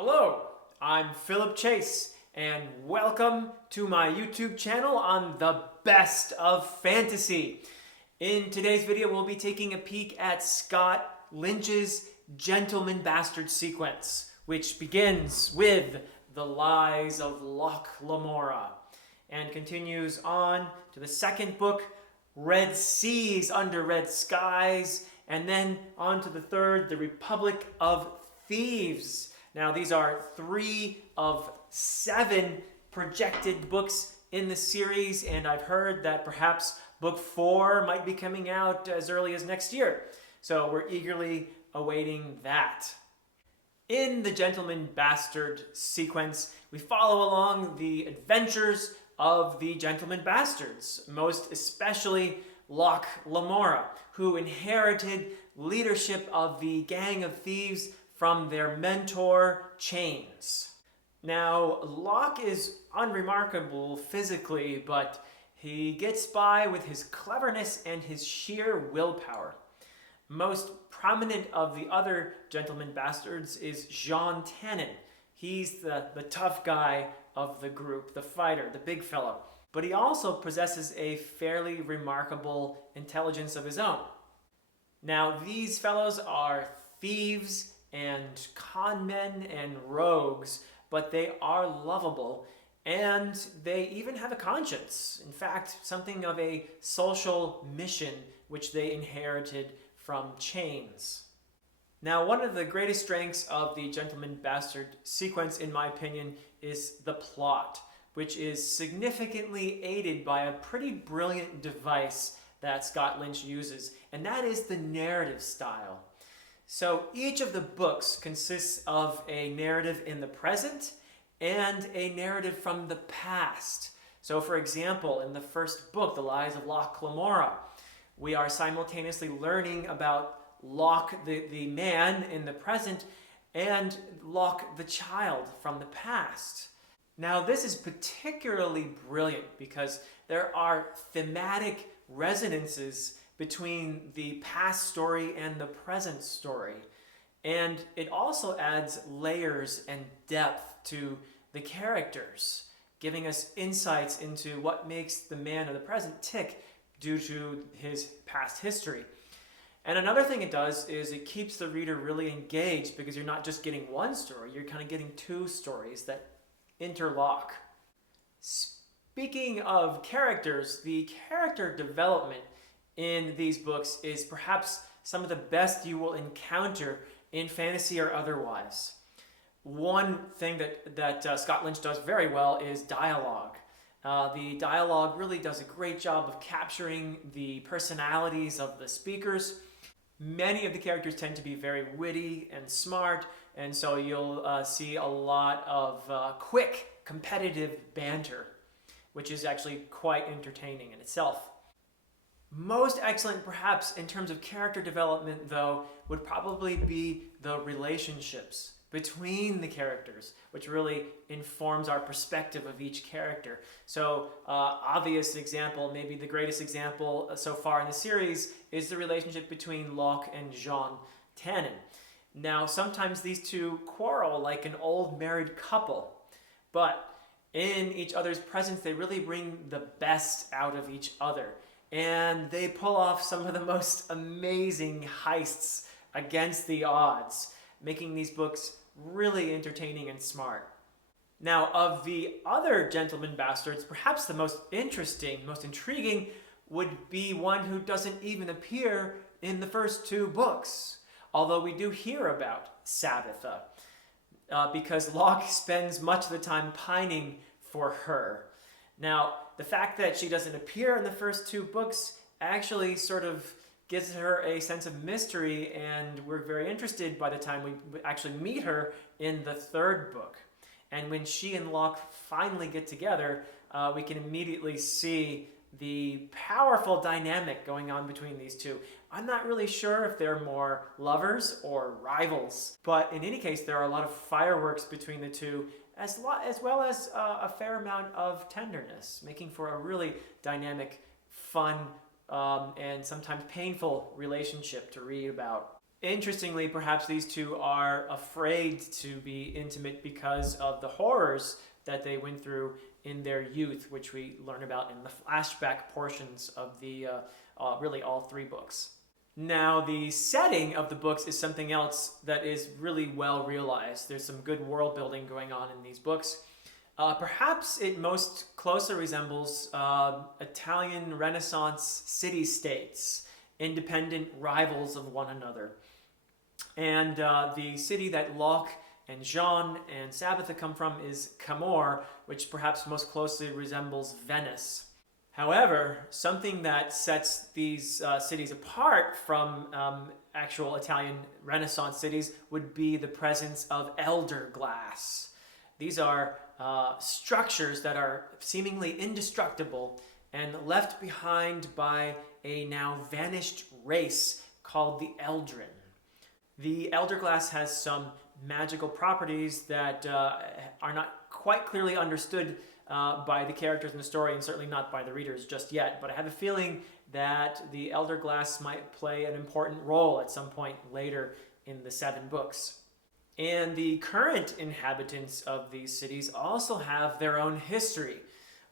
Hello, I'm Philip Chase, and welcome to my YouTube channel on the best of fantasy. In today's video, we'll be taking a peek at Scott Lynch's Gentleman Bastard sequence, which begins with the Lies of Locke Lamora and continues on to the second book, Red Seas Under Red Skies, and then on to the third, the Republic of Thieves. Now, these are 3 of 7 projected books in the series, and I've heard that perhaps book 4 might be coming out as early as next year. So we're eagerly awaiting that. In the Gentleman Bastard sequence, we follow along the adventures of the Gentleman Bastards, most especially Locke Lamora, who inherited leadership of the gang of thieves from their mentor, Chains. Now, Locke is unremarkable physically, but he gets by with his cleverness and his sheer willpower. Most prominent of the other Gentleman Bastards is Tennant. He's the tough guy of the group, the fighter, the big fellow. But he also possesses a fairly remarkable intelligence of his own. Now, these fellows are thieves and con men and rogues, but they are lovable, and they even have a conscience. In fact, something of a social mission which they inherited from Chains. Now, one of the greatest strengths of the Gentleman Bastard sequence, in my opinion, is the plot, which is significantly aided by a pretty brilliant device that Scott Lynch uses, and that is the narrative style. So each of the books consists of a narrative in the present and a narrative from the past. So for example, in the first book, The Lies of Locke Lamora, we are simultaneously learning about Locke the man in the present and Locke the child from the past. Now this is particularly brilliant because there are thematic resonances between the past story and the present story. And it also adds layers and depth to the characters, giving us insights into what makes the man of the present tick due to his past history. And another thing it does is it keeps the reader really engaged because you're not just getting one story, you're kind of getting 2 stories that interlock. Speaking of characters, the character development in these books is perhaps some of the best you will encounter in fantasy or otherwise. One thing that Scott Lynch does very well is dialogue. The dialogue really does a great job of capturing the personalities of the speakers. Many of the characters tend to be very witty and smart, and so you'll see a lot of quick, competitive banter, which is actually quite entertaining in itself. Most excellent, perhaps, in terms of character development, though, would probably be the relationships between the characters, which really informs our perspective of each character. So, obvious example, maybe the greatest example so far in the series, is the relationship between Locke and Tennant. Now, sometimes these two quarrel like an old married couple, but in each other's presence, they really bring the best out of each other. And they pull off some of the most amazing heists against the odds, making these books really entertaining and smart. Now, of the other Gentleman Bastards, perhaps the most interesting, most intriguing, would be one who doesn't even appear in the first 2 books, although we do hear about Sabitha, because Locke spends much of the time pining for her. Now, the fact that she doesn't appear in the first 2 books actually sort of gives her a sense of mystery, and we're very interested by the time we actually meet her in the 3rd book. And when she and Locke finally get together, we can immediately see the powerful dynamic going on between these two. I'm not really sure if they're more lovers or rivals, but in any case, there are a lot of fireworks between the two, as well as a fair amount of tenderness, making for a really dynamic, fun, and sometimes painful relationship to read about. Interestingly, perhaps these two are afraid to be intimate because of the horrors that they went through in their youth, which we learn about in the flashback portions of the really all three books. Now, the setting of the books is something else that is really well realized. There's some good world building going on in these books. Perhaps it most closely resembles Italian Renaissance city-states, independent rivals of one another. And the city that Locke and Jean and Sabbatha come from is Camor, which perhaps most closely resembles Venice. However, something that sets these cities apart from actual Italian Renaissance cities would be the presence of elder glass. These are structures that are seemingly indestructible and left behind by a now vanished race called the Eldrin. The elder glass has some magical properties that are not quite clearly understood by the characters in the story, and certainly not by the readers just yet, but I have a feeling that the elder glass might play an important role at some point later in the 7 books. And the current inhabitants of these cities also have their own history.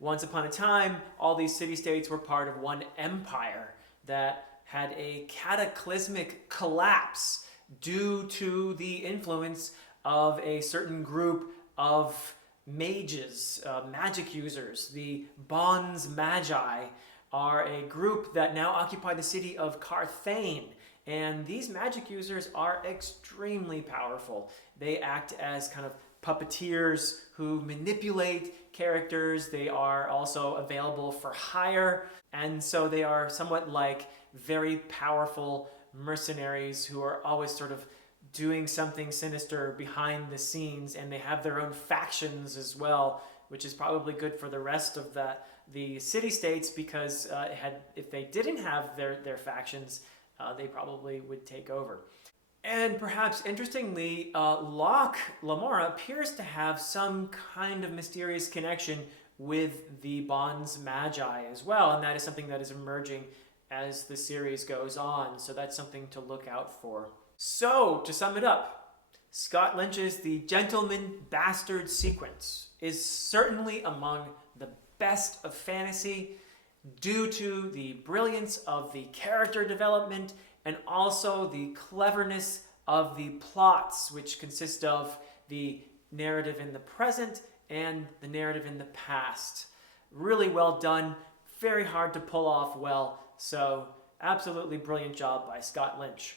Once upon a time, all these city-states were part of one empire that had a cataclysmic collapse due to the influence of a certain group of mages, magic users. The Bons Magi are a group that now occupy the city of Carthage, and these magic users are extremely powerful. They act as kind of puppeteers who manipulate characters. They are also available for hire, and so they are somewhat like very powerful mercenaries who are always sort of doing something sinister behind the scenes, and they have their own factions as well, which is probably good for the rest of the city-states, because if they didn't have their factions, they probably would take over. And perhaps interestingly, Locke Lamora appears to have some kind of mysterious connection with the Bons Magi as well, and that is something that is emerging as the series goes on, so that's something to look out for. So, to sum it up, Scott Lynch's The Gentleman Bastard sequence is certainly among the best of fantasy due to the brilliance of the character development and also the cleverness of the plots, which consist of the narrative in the present and the narrative in the past. Really well done, very hard to pull off well, so absolutely brilliant job by Scott Lynch.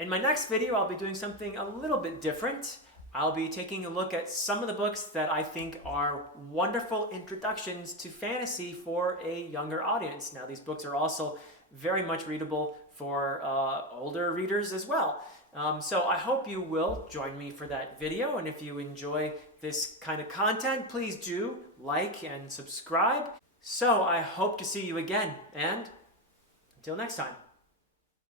In my next video, I'll be doing something a little bit different. I'll be taking a look at some of the books that I think are wonderful introductions to fantasy for a younger audience. Now, these books are also very much readable for older readers as well. So I hope you will join me for that video, and if you enjoy this kind of content, please do like and subscribe. So I hope to see you again, and until next time.